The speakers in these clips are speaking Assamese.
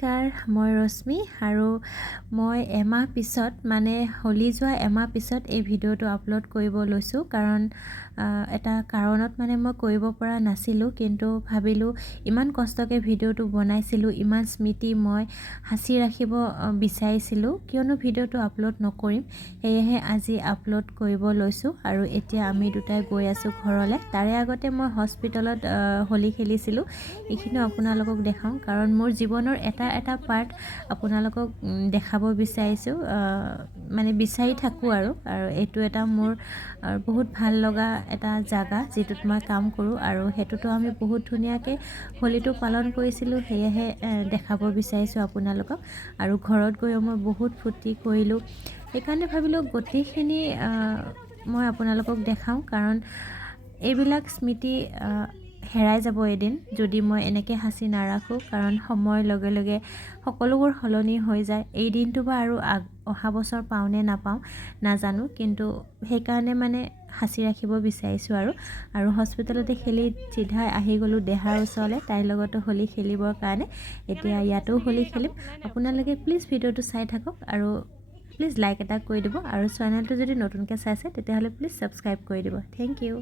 নমস্কাৰ, মই ৰশ্মি আৰু মই এমাহ পিছত মানে হোলী যোৱা এমাহ পিছত এই ভিডিঅ'টো আপলোড কৰিব লৈছোঁ কাৰণ এটা কাৰণত মানে মই কৰিব পৰা নাছিলোঁ, কিন্তু ভাবিলোঁ ইমান কষ্টকৈ ভিডিঅ'টো বনাইছিলোঁ, ইমান স্মৃতি মই সাঁচি ৰাখিব বিচাৰিছিলোঁ, কিয়নো ভিডিঅ'টো আপলোড নকৰিম, সেয়েহে আজি আপলোড কৰিব লৈছোঁ। আৰু এতিয়া আমি দুটাই গৈ আছোঁ ঘৰলৈ। তাৰে আগতে মই হস্পিটেলত হোলী খেলিছিলোঁ, এইখিনি আপোনালোকক দেখাওঁ কাৰণ মোৰ জীৱনৰ এটা পাৰ্ট আপোনালোকক দেখাব বিচাৰিছোঁ, মানে বিচাৰি থাকোঁ আৰু এইটো এটা মোৰ বহুত ভাল লগা এটা জাগা যিটোত মই কাম কৰোঁ আৰু সেইটোতো আমি বহুত ধুনীয়াকৈ হোলীটো পালন কৰিছিলোঁ, সেয়েহে দেখাব বিচাৰিছোঁ আপোনালোকক। আৰু ঘৰত গৈও মই বহুত ফূৰ্তি কৰিলোঁ, সেইকাৰণে ভাবিলোঁ গোটেইখিনি মই আপোনালোকক দেখাওঁ কাৰণ এইবিলাক স্মৃতি হেৰাই যাব এদিন যদি মই এনেকৈ সাঁচি নাৰাখোঁ, কাৰণ সময়ৰ লগে লগে সকলোবোৰ সলনি হৈ যায়। এই দিনটো বা আৰু অহা বছৰ পাওঁনে নাপাওঁ নাজানো, কিন্তু সেইকাৰণে মানে সাঁচি ৰাখিব বিচাৰিছোঁ। আৰু হস্পিটেলতে খেলি চিধাই আহি গ'লোঁ দেহাৰ ওচৰলৈ, তাইৰ লগতো হোলী খেলিবৰ কাৰণে। এতিয়া ইয়াতো হোলী খেলিম। আপোনালোকে প্লিজ ভিডিঅ'টো চাই থাকক আৰু প্লিজ লাইক এটা কৰি দিব, আৰু চেনেলটো যদি নতুনকৈ চাইছে তেতিয়াহ'লে প্লিজ ছাবস্ক্ৰাইব কৰি দিব। Thank you.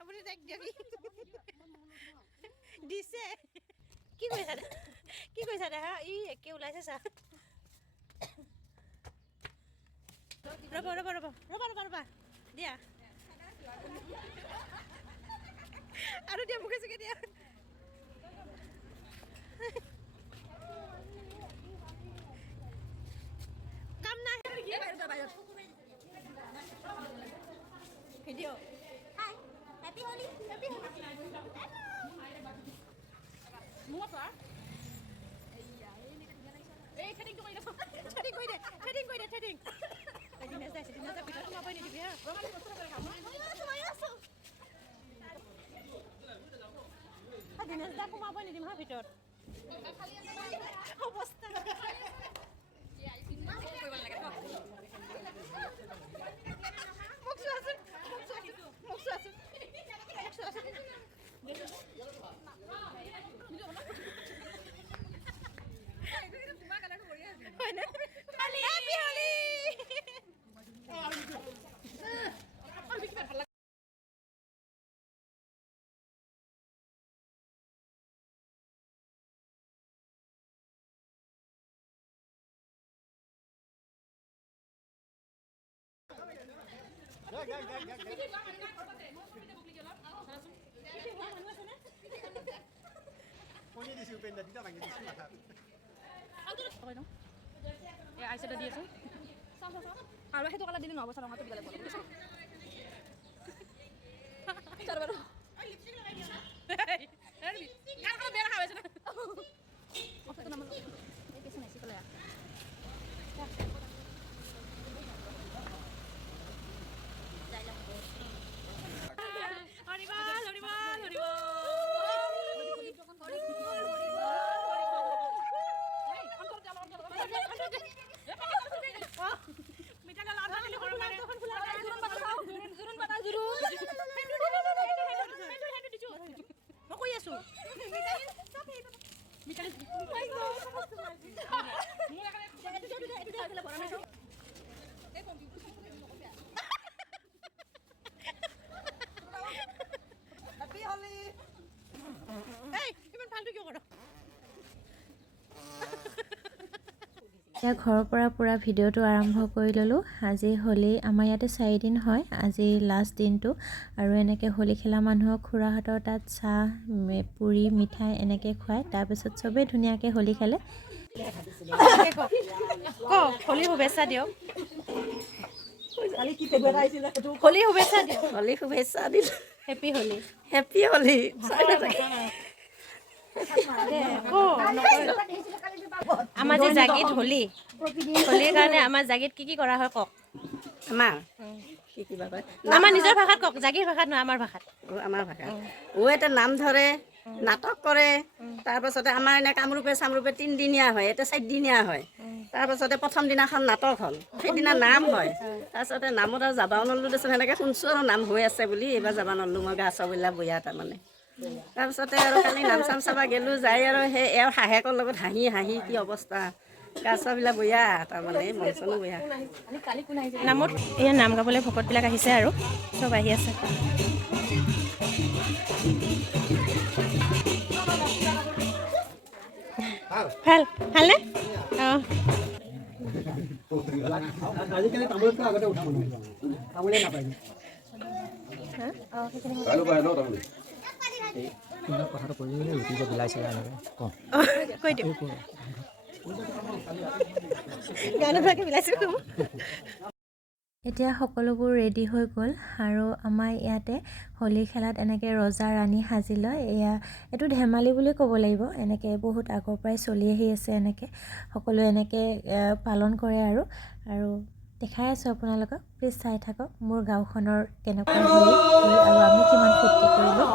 আপুনি তাইক দিছে কি কৈছা দেখা ই একে ওলাইছে চা। ৰ'ব দিয়া আৰু দিয়া মুখে চুকে দিয়া। কাম নাই video' Happy Holi. Mua phở. Ê, threading tụi mày đâu? Threading quay đi. Threading này ra, video không bao nhiêu đi ha. Threading này ra không bao nhiêu đi ha video. অবস্থা আইছেটা দিয়েছো আৰু সেইটো কালাৰ দিলে নহ'ব, চাৰ ৰঙাটো দিব লাগিব। এতিয়া ঘৰৰ পৰা পূৰা ভিডিঅ'টো আৰম্ভ কৰি ল'লোঁ। আজি হোলী আমাৰ ইয়াতে 4 দিন হয়, আজি লাষ্ট দিনটো। আৰু এনেকৈ হোলী খেলা মানুহক খুৰাহঁতৰ তাত চাহ পুৰি মিঠাই এনেকৈ খুৱায়, তাৰপিছত চবেই ধুনীয়াকৈ হোলী খেলে। হোলী শুভেচ্ছা দিয়ক। হোলী শুভেচ্ছা দিয়ক হোলী শুভেচ্ছা দিল হেপী হোলী হেপী হোলী আমাৰ যে জাগিত হোলীৰ কাৰণে আমাৰ জাগিত কি কৰা হয় কওক আমাৰ কি কিবা কয় আমাৰ নিজৰ ভাষাত কওক জাগিৰ ভাষাত নহয় আমাৰ ভাষাত আমাৰ ভাষা এটা নাম ধৰে নাটক কৰে তাৰপাছতে আমাৰ এনে কামৰূপে চামৰূপে 3 দিনীয়া হয় এটা 4 দিনীয়া হয় তাৰপাছতে প্ৰথম দিনাখন নাটক হ'ল সেইদিনা নাম হয় তাৰপাছতে নামত আৰু যাবা নল্লো দেচোন সেনেকৈ শুনছোঁ আৰু নাম হৈ আছে বুলি এইবাৰ যাবা নল্লো মই গা চাবলা বয়া তাৰমানে তাৰপিছতে আৰু কালি নাম চাম চাবা গ'লোঁ যাই আৰু সেই এওঁৰ হাঁহেকৰ লগত হাঁহি হাঁহি কি অৱস্থা গা চাবিলাক বয়া তাৰমানে মন চনো বয়া নামত এয়া নাম গাবলৈ ভকতবিলাক আহিছে আৰু চব আহি আছে ভাল ভালনে অঁ কৈ দিওঁ গানভাগে বিলাইছোঁ এতিয়া সকলোবোৰ ৰেডি হৈ গ'ল আৰু আমাৰ ইয়াতে হোলী খেলাত এনেকৈ ৰজা ৰাণী সাজি লয় এইটো ধেমালি বুলি ক'ব লাগিব এনেকৈ বহুত আগৰ পৰাই চলি আহি আছে এনেকৈ সকলোৱে এনেকৈ পালন কৰে আৰু দেখাই আছোঁ আপোনালোকক প্লিজ চাই থাকক মোৰ গাঁওখনৰ কেনেকুৱা হোলী আৰু আমি কিমান ফূৰ্তি কৰিলোঁ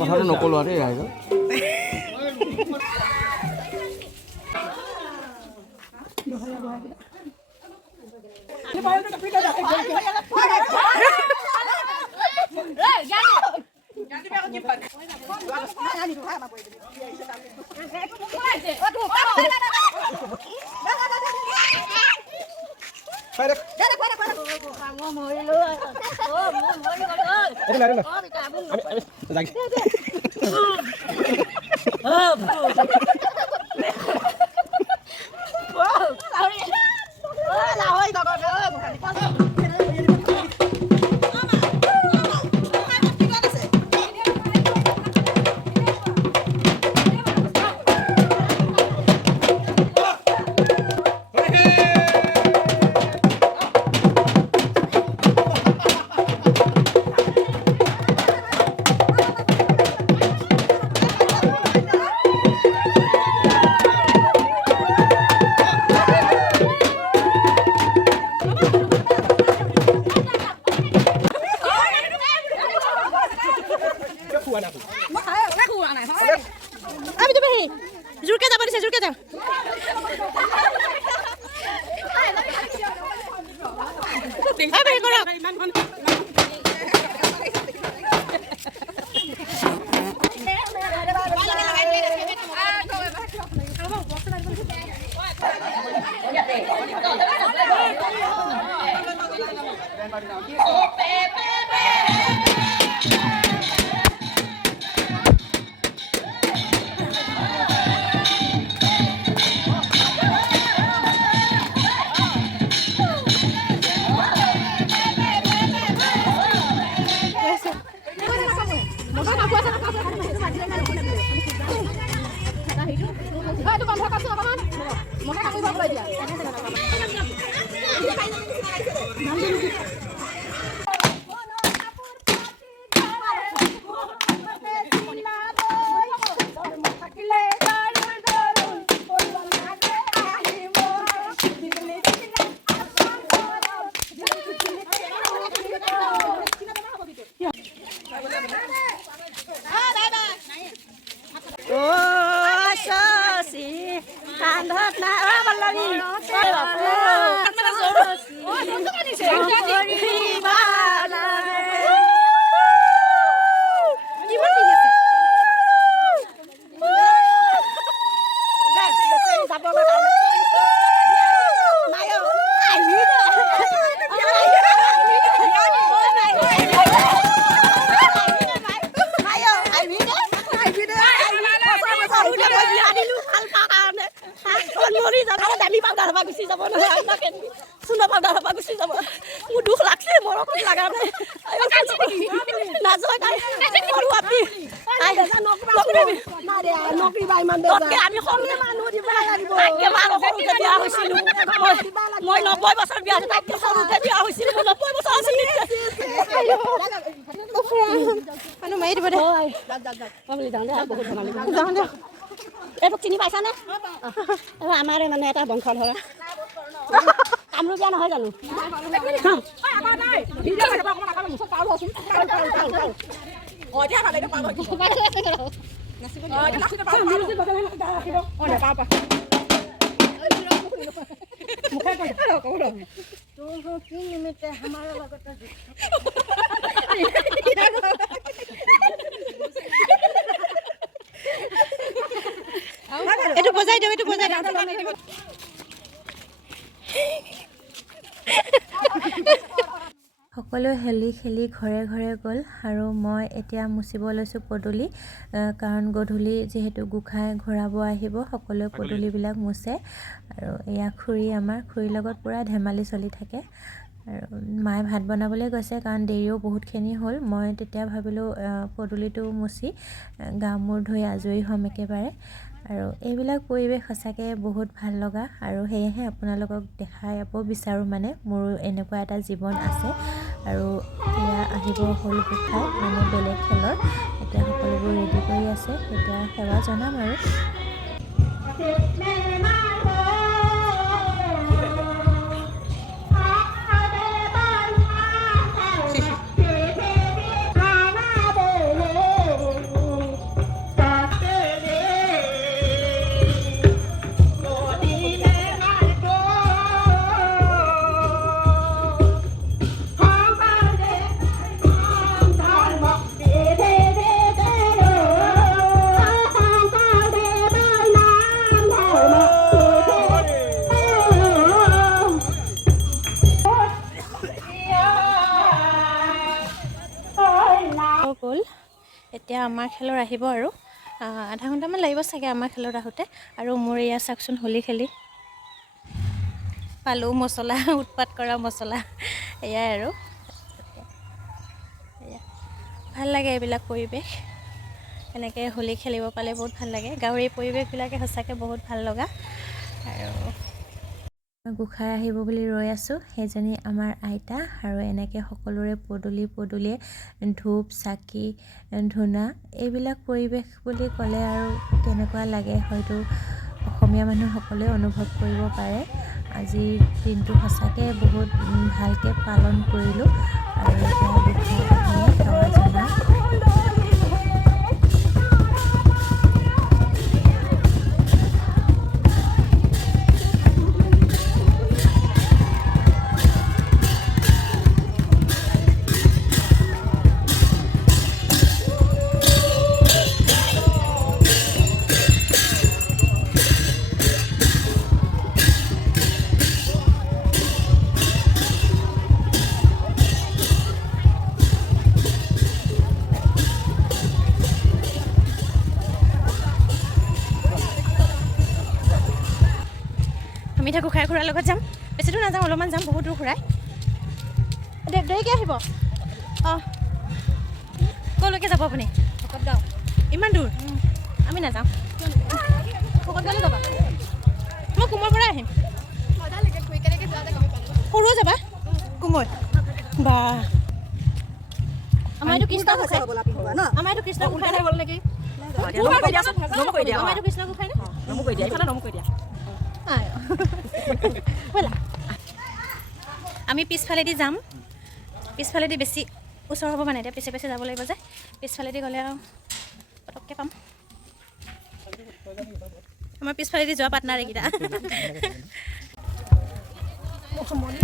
কথাটো নকলো আৰু দেই ৰাইজক জোৰকে যাব দিছে জোৰকে যাওঁ মোৰ দুখ লাগছে বৰষুণ লগা নাই নাযায় আমি সৰুৱে মানুহ দিব লাগিব মই 90 বছৰ বিয়া তাতকে সৰুতে বিয়া হৈছিলোঁ 90 বছৰ আছিল মানুহ মাৰি দিব দে এইটো চিনি পাইছানে আমাৰে মানে এটা বংশ ধৰা কামৰূপ বিয়া নহয় জানো এইটো বজাই দিওঁ এইটো বজাই দিওঁ সকলোৱে খেলি ঘৰে ঘৰে গ'ল আৰু মই এতিয়া মুচিব লৈছোঁ পদূলি কাৰণ গধূলি যিহেতু গোঁসাই ঘূৰাব আহিব সকলোৱে পদূলিবিলাক মুচে আৰু এয়া আমাৰ খুৰীৰ লগত পূৰা ধেমালি চলি থাকে আৰু মায়ে ভাত বনাবলৈ গৈছে কাৰণ দেৰিও বহুতখিনি হ'ল মই তেতিয়া ভাবিলোঁ পদূলিটো মুচি গা মূৰ ধুই আজৰি হ'ম একেবাৰে আৰু এইবিলাক পৰিৱেশ সঁচাকৈ বহুত ভাল লগা আৰু সেয়েহে আপোনালোকক দেখাব বিচাৰোঁ মানে মোৰো এনেকুৱা এটা জীৱন আছে আৰু এয়া আহিব হ'ল গোঁসাই মানে বেলেগ খেলৰ এতিয়া সকলোবোৰ ৰেডি কৰি আছে এতিয়া সেৱা জনাম আৰু গ'ল এতিয়া আমাৰ খেলৰ আহিব আৰু আধা ঘণ্টামান লাগিব চাগে আমাৰ খেলত আহোঁতে আৰু মোৰ এয়া চাওকচোন হোলী খেলি পালোঁ মছলা উৎপাত কৰা মছলা এয়াই আৰু ভাল লাগে এইবিলাক পৰিৱেশ এনেকৈ হোলী খেলিব পালে বহুত ভাল লাগে গাঁৱৰ এই পৰিৱেশবিলাকে সঁচাকৈ বহুত ভাল লগা আৰু গোঁসাই আহিব বুলি ৰৈ আছোঁ সেইজনী আমাৰ আইতা আৰু এনেকৈ সকলোৰে পদূলিয়ে ধূপ চাকি ধূনা এইবিলাক পৰিৱেশ বুলি ক'লে আৰু কেনেকুৱা লাগে হয়তো অসমীয়া মানুহ সকলোৱে অনুভৱ কৰিব পাৰে আজিৰ দিনটো সঁচাকৈ বহুত ভালকৈ পালন কৰিলোঁ আৰু এতিয়া গোঁসাই আহিলে সেৱা জনাওঁ আমি এতিয়া গোঁসাই খুৰাৰ লগত যাম বেছি দূৰ নাযাওঁ অলপমান যাম বহুত দূৰ খুৰাই দেৰিকৈ আহিব অঁ ক'লৈকে যাব আপুনি ভকতগাঁও ইমান দূৰ আমি নাযাওঁ ভকতগাঁৱলৈ যাবা মই কোমৰ পৰা আহিম সৰুও যাবা কোমৰ বা আমাৰ এইটো কৃষ্ণ গোঁসাই আমাৰ এইটো কৃষ্ণ গোঁসাই হ'ল নেকি আমাৰ এইটো কৃষ্ণ গোঁসাই নে নমো কৈ দিয়া এইফালে নমো কৈ দিয়া আমি পিছফালেদি যাম পিছফালেদি বেছি ওচৰ হ'ব মানে এতিয়া পিছে যাব লাগিব যে পিছফালেদি গ'লে আৰু পটককৈ পাম আমাৰ পিছফালেদি যোৱা পাৰ্টনাৰ এইকেইটা Ini